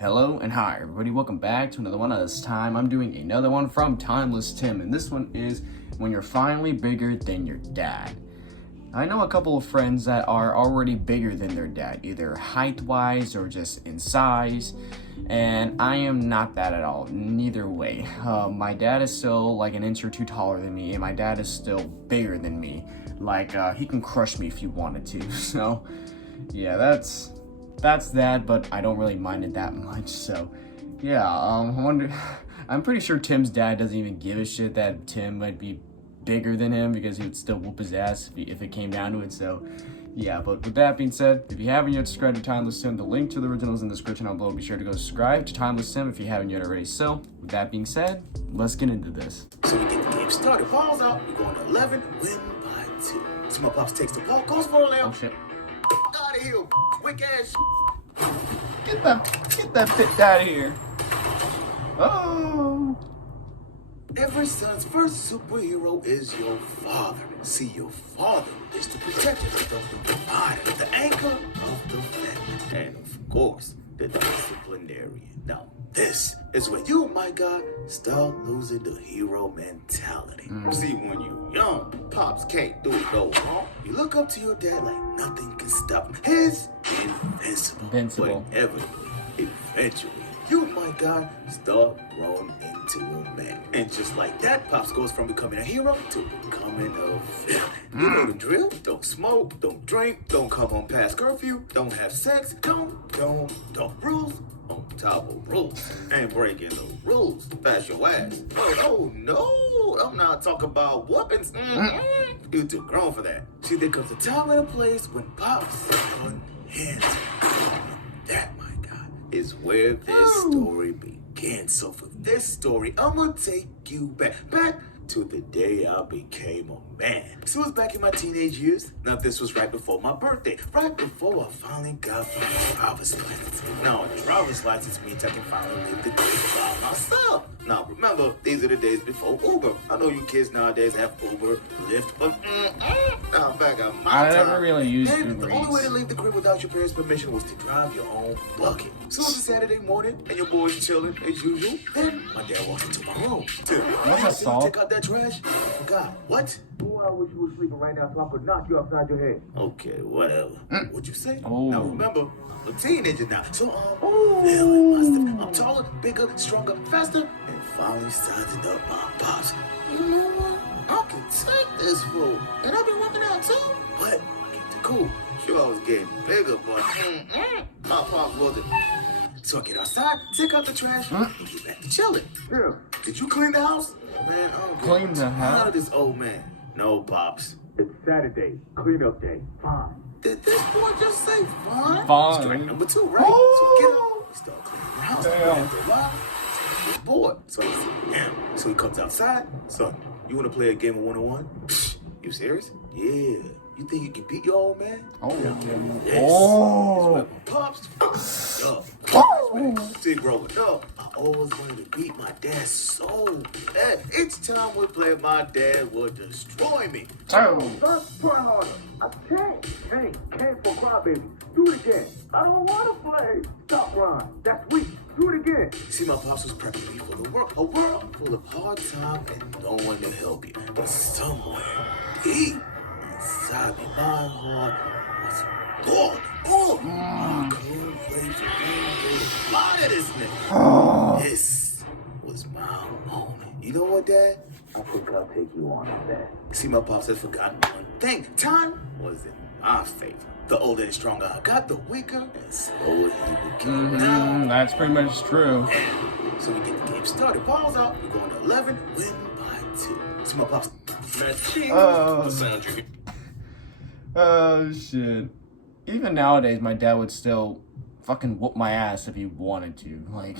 Hello and hi everybody, welcome back to another one. This time I'm doing another one from Timeless Tim, and this one is when you're finally bigger than your dad. I know a couple of friends that are already bigger than their dad, either height-wise or just in size, and I am not that at all, neither way. My dad is still like an inch or two taller than me, and my dad is still bigger than me. Like, he can crush me if he wanted to, so yeah, that's that, but I don't really mind it that much. So yeah, I'm pretty sure Tim's dad doesn't even give a shit that Tim might be bigger than him, because he would still whoop his ass if it came down to it. So yeah, but with that being said, if you haven't yet subscribed to Timeless Tim, the link to the original is in the description down below. Be sure to go subscribe to Timeless Tim if you haven't yet already. So with that being said, let's get into this. So we get the game started. Balls out. We're going to 11, win by 2. So my pops takes the ball, goes for a layup. Oh shit. Out of here, quick ass. Get that bitch out of here. Oh. Every son's first superhero is your father. See, your father is the protector, the provider, the anchor of the family, and of course, the disciplinarian. Now, this is where you, my God, start losing the hero mentality. See, when you're young, pops can't do it no wrong. You look up to your dad like nothing can stop him. He's invincible. But inevitably, eventually, you, my God, start growing into a man. And just like that, Pops goes from becoming a hero to becoming a villain. You know the drill. Don't smoke, don't drink, don't come home past curfew, don't have sex, don't. Rules on top of rules. Ain't breaking the rules. Pass your ass. Oh, no, I'm not talking about whoopings. You're too grown for that. See, there comes a time and a place when Pops hands. That, my God, is where this story begins. So for this story, I'm gonna take you back to the day I became a man. So it was back in my teenage years. Now this was right before my birthday, right before I finally got my driver's license. Now a driver's license means I can finally live the day by myself. Now remember, these are the days before Uber. I know you kids nowadays have Uber, Lyft, but now back at my time, never really used Uber. The only way to leave the crib without your parents' permission was to drive your own bucket. So it's a Saturday morning, and your boy's chilling as usual. Then my dad walks into my room. What's a salt? Take out that trash? I forgot. What? Oh, I wish you were sleeping right now so I could knock you upside your head. Okay, whatever. What'd you say? Oh. Now remember, I'm a teenager now, so I'm feeling myself. I'm taller, bigger, stronger, faster, and finally sizing up my pops. You know what? I can take this fool. And I've been working out too. But I kept it cool. Sure, I was getting bigger, but my pops wasn't. So I get outside, take out the trash, and get back to chilling. Yeah. Did you clean the house? Man, I'm Clean the house? Out of this old man. No, Pops. It's Saturday. Cleanup day. Fine. Did this boy just say fine? Fine. Strike number 2, right? So get up. We start cleaning the house. After a while, he's bored. So he said, yeah. So he comes outside. Son, you want to play a game of one-on-one? You serious? Yeah. You think you can beat your old man? Oh. Yes. Oh. Pops. See, growing up, I always wanted to beat my dad so bad. Each time we played, my dad would destroy me. Oh. Stop trying harder. I can't for crybaby. Do it again. I don't want to play. Stop crying. That's weak. Do it again. See, my pops was prepping me for the world. A world full of hard time and no one to help you. But somewhere, inside me, my heart was gone. Oh, I couldn't wait for him to fly to this nigga. This was my moment. You know what, Dad? I think I'll take you on that. See, my pops had forgotten one thing. Time was in my favor. The older and stronger I got, the weaker and slower he became. That's pretty much true. And so we get the game started. Balls out. We're going to 11, win by 2. See, my pops. Oh shit. Even nowadays, my dad would still fucking whoop my ass if he wanted to. Like,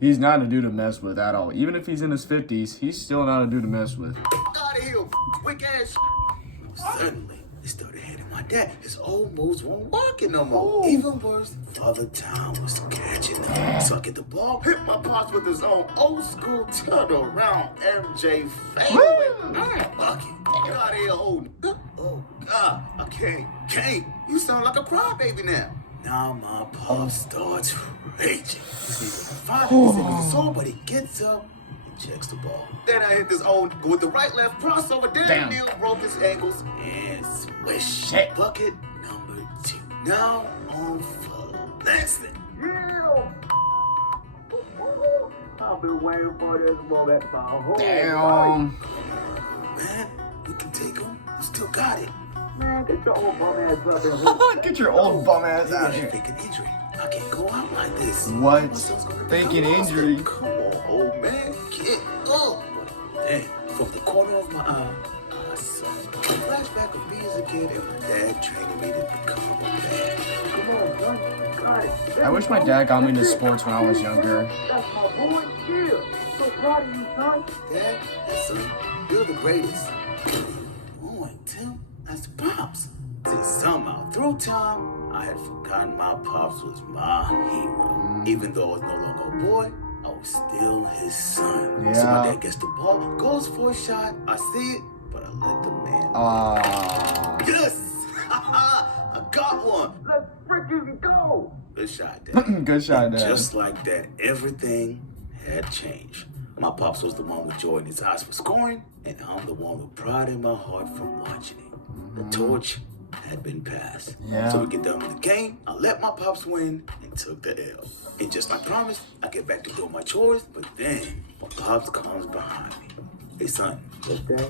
he's not a dude to mess with at all. Even if he's in his 50s, he's still not a dude to mess with. Out of here, quick ass. Suddenly, it started hitting my dad. His old moves weren't working no more. Ooh. Even worse, Father Time was catching up. So I get the ball, hit my pops with his own old school turnaround MJ fadeaway. Bucket. Get out of here, old. Oh, God. I can't. You sound like a crybaby now. now my pop starts raging. He's finally in the zone, but he gets up and checks the ball. Then I hit this old with the right-left crossover. Damn near broke his ankles and swish. Shit. Bucket number 2. Now on full. Next thing. Yeah. I've been waiting for this moment my whole Damn. Man, you can take him. You still got it. Man, get your old bum ass up in here. Get your old bum ass out Maybe I here. should fake an injury. I can't go out like this. What? My son's gonna Faking become a injury? monster. Come on, old man. Get up. Then, from the corner of my eye, I saw a flashback of me as a kid and my dad training me to become a man. Come on, son. Got it. I wish my dad got me into sports when I was younger. That's my boy. Yeah. So proud of you, son. Dad, yes, son, you're the greatest. Boy, Tim, that's Pops. See, somehow, through time, I had forgotten my Pops was my hero. Even though I was no longer a boy, I was still his son. Yeah. So my dad gets the ball, goes for a shot. I see it, but I let the man. Yes! I got one. Let's freaking go. Good shot, Dad. Good shot, Dad. Just like that, everything had changed. My Pops was the one with joy in his eyes for scoring, and I'm the one with pride in my heart from watching it. The torch had been passed. Yeah. So we get done with the game. I let my Pops win and took the L. And just like promised, I get back to doing my chores, but then my Pops comes behind me. Hey, son. Okay.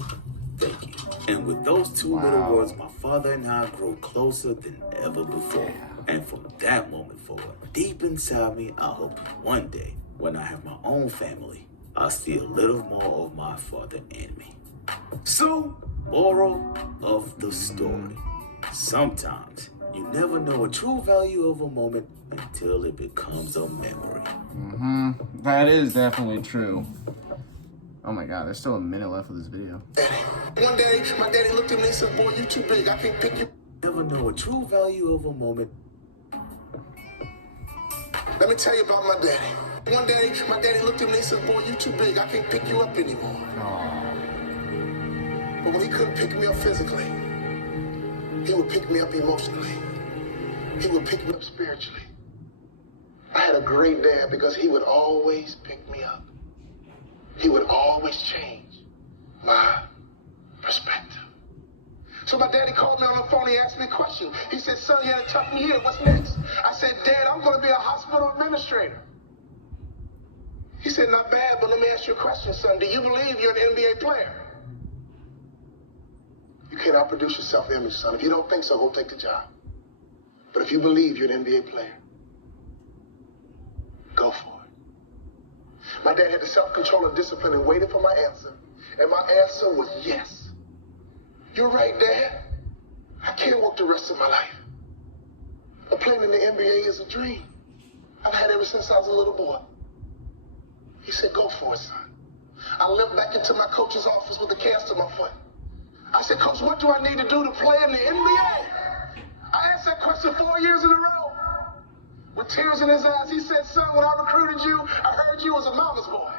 Thank you. And with those two little words, my father and I grew closer than ever before. And from that moment forward, deep inside me, I hope one day, when I have my own family, I'll see a little more of my father in me. So, moral of the story. Sometimes you never know a true value of a moment until it becomes a memory. That is definitely true. Oh my god, there's still a minute left of this video. One day, my daddy looked at me and said, boy, you too big. I can't pick you. Never know a true value of a moment. Let me tell you about my daddy. One day, my daddy looked at me and said, boy, you too big. I can't pick you up anymore. But when he couldn't pick me up physically, he would pick me up emotionally. He would pick me up spiritually. I had a great dad because he would always pick me up. He would always change my perspective. So my daddy called me on the phone. He asked me a question. He said, son, you had a tough year. What's next? I said, Dad, I'm going to be a hospital administrator. He said, not bad, but let me ask you a question, son. Do you believe you're an NBA player? You can't outproduce your self-image, son. If you don't think so, go take the job. But if you believe you're an NBA player, go for it. My dad had the self-control and discipline and waited for my answer. And my answer was yes. You're right, Dad. I can't work the rest of my life. But playing in the NBA is a dream. I've had ever since I was a little boy. He said, go for it, son. I limped back into my coach's office with a cast on my foot. I said, Coach, what do I need to do to play in the NBA? I asked that question 4 years in a row. With tears in his eyes, he said, son, when I recruited you, I heard you was a mama's boy.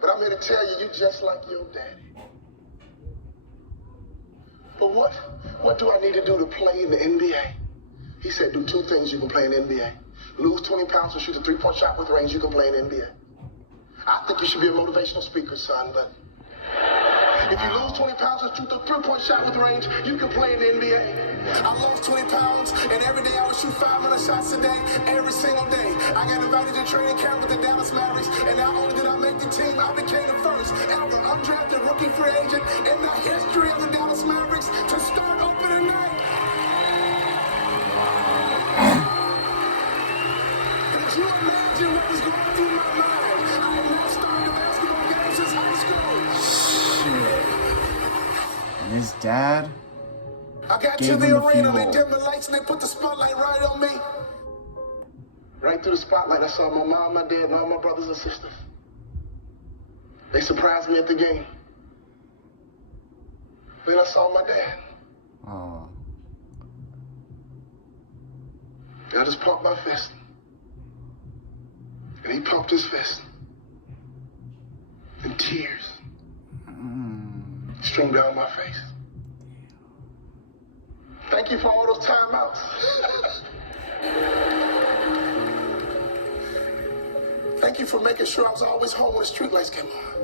But I'm here to tell you, you're just like your daddy. But what do I need to do to play in the NBA? He said, do two things you can play in the NBA. Lose 20 pounds and shoot a three-point shot with range, you can play in the NBA. I think you should be a motivational speaker, son, but if you lose 20 pounds and shoot a three-point shot with range, you can play in the NBA. I lost 20 pounds, and every day I would shoot 500 shots a day, every single day. I got invited to training camp with the Dallas Mavericks, and not only did I make the team, I became the first ever undrafted rookie free agent in the history of the Dallas Mavericks to start opening night. Could you imagine what was going through my mind? I had not started a basketball game since high school. And his dad I got gave to him the the arena, they fuel. dimmed the lights, and they put the spotlight right on me. Right through the spotlight, I saw my mom, my dad, and all my brothers and sisters. They surprised me at the game. Then I saw my dad. Oh. I just pumped my fist. And he pumped his fist. And tears streamed down my face. I Thank you for all those timeouts. Thank you for making sure I was always home when the street lights came on.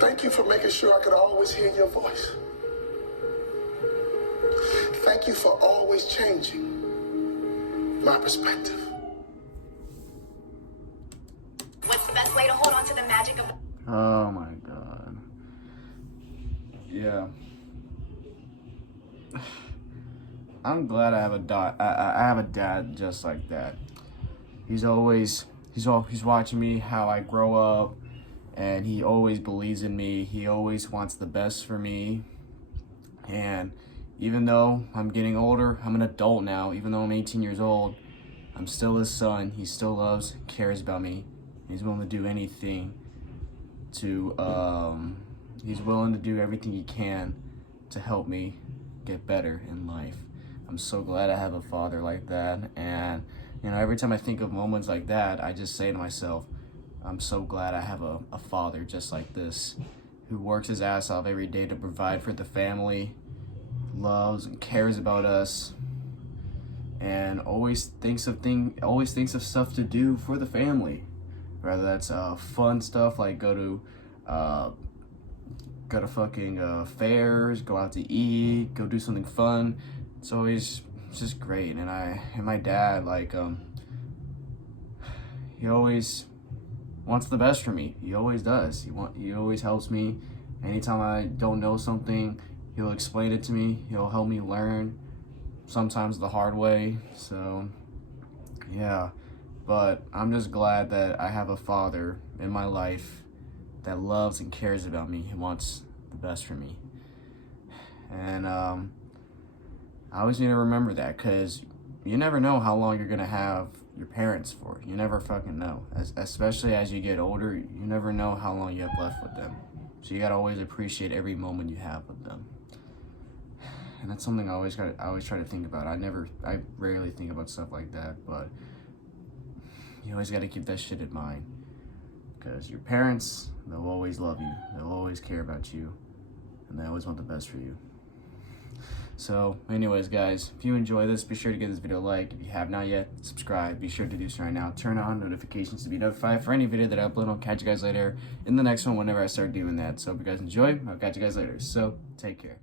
Thank you for making sure I could always hear your voice. Thank you for always changing my perspective. What's the best way to hold on to the magic of... Oh my God. Yeah. I'm glad I have a dad just like that. He's watching me how I grow up, and he always believes in me. He always wants the best for me. And even though I'm getting older, I'm an adult now, even though I'm 18 years old, I'm still his son. He still loves, cares about me. He's willing to do anything to, he's willing to do everything he can to help me get better in life. I'm so glad I have a father like that. And, you know, every time I think of moments like that, I just say to myself, I'm so glad I have a father just like this, who works his ass off every day to provide for the family, loves and cares about us, and always thinks of stuff to do for the family. Whether that's fun stuff like go to fucking fairs, go out to eat, go do something fun. It's just great. And my dad, like, he always wants the best for me. He always does. He always helps me. Anytime I don't know something, he'll explain it to me. He'll help me learn, sometimes the hard way. So yeah, but I'm just glad that I have a father in my life that loves and cares about me. He wants the best for me. And I always need to remember that, because you never know how long you're gonna have your parents for. You never fucking know. Especially as you get older, you never know how long you have left with them. So you gotta always appreciate every moment you have with them. And that's something I always try to think about. I rarely think about stuff like that, but you always gotta keep that shit in mind. Because your parents, they'll always love you. They'll always care about you. And they always want the best for you. So anyways, guys, if you enjoy this, be sure to give this video a like. If you have not yet, subscribe. Be sure to do so right now. Turn on notifications to be notified for any video that I upload. I'll catch you guys later in the next one whenever I start doing that. So if you guys enjoy, I'll catch you guys later. So take care.